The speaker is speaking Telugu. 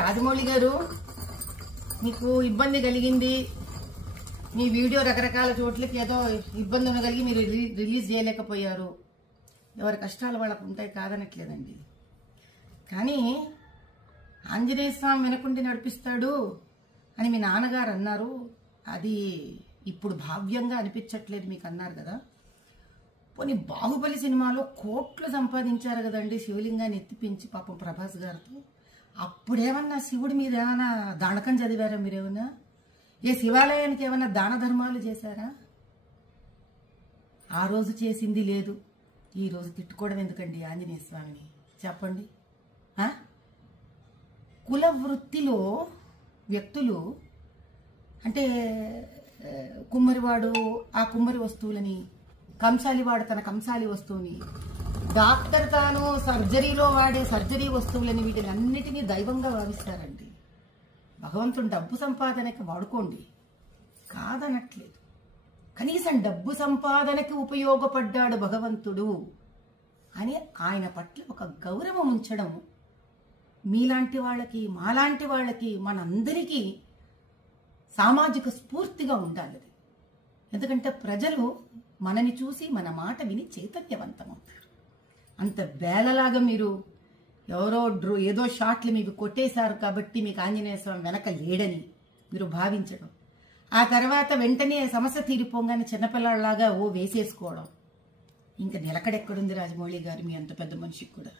రాజమౌళి గారు, మీకు ఇబ్బంది కలిగింది, మీ వీడియో రకరకాల చోట్లకి ఏదో ఇబ్బంది ఉండగలిగి మీరు రిలీజ్ చేయలేకపోయారు. ఎవరి కష్టాలు వాళ్ళకు ఉంటాయి, కాదనట్లేదండి. కానీ ఆంజనేయ స్వామి వెనకుండి నడిపిస్తాడు అని మీ నాన్నగారు అన్నారు. అది ఇప్పుడు భావ్యంగా అనిపించట్లేదు మీకు అన్నారు కదా. పోనీ బాహుబలి సినిమాలో కోట్లు సంపాదించారు కదండి శివలింగాన్ని ఎత్తిపించి పాపం ప్రభాస్ గారితో. అప్పుడేమన్నా శివుడి మీద ఏమైనా దానకం చదివారా మీరేమన్నా? ఏ శివాలయానికి ఏమన్నా దాన ధర్మాలు చేశారా? ఆ రోజు చేసింది లేదు, ఈ రోజు తిట్టుకోవడం ఎందుకండి ఆంజనేయ స్వామిని చెప్పండి. కుల వృత్తిలో వ్యక్తులు అంటే కుమ్మరివాడు ఆ కుమ్మరి వస్తువులని, కంసాలివాడు తన కంసాలి వస్తువుని, డాక్టర్ తాను సర్జరీలో వాడే సర్జరీ వస్తువులని, వీటిలన్నిటినీ దైవంగా భావిస్తారండి. భగవంతుడు డబ్బు సంపాదనకి వాడుకోండి, కాదనట్లేదు. కనీసం డబ్బు సంపాదనకి ఉపయోగపడ్డాడు భగవంతుడు అని ఆయన పట్ల ఒక గౌరవం ఉంచడం మీలాంటి వాళ్ళకి, మాలాంటి వాళ్ళకి, మనందరికీ సామాజిక స్ఫూర్తిగా ఉండాలి. ఎందుకంటే ప్రజలు మనని చూసి మన మాట విని చైతన్యవంతమవుతారు. అంత బేలలాగా మీరు ఎవరో ఏదో షాట్లు మీకు కొట్టేశారు కాబట్టి మీకు ఆంజనేయ స్వామి వెనక లేడని మీరు భావించడం, ఆ తర్వాత వెంటనే సమస్య తీరిపోగానే చిన్నపిల్లలాగా వేసేసుకోవడం, ఇంకా నిలకడెక్కడుంది రాజమౌళి గారు మీ అంత పెద్ద మనిషికి కూడా?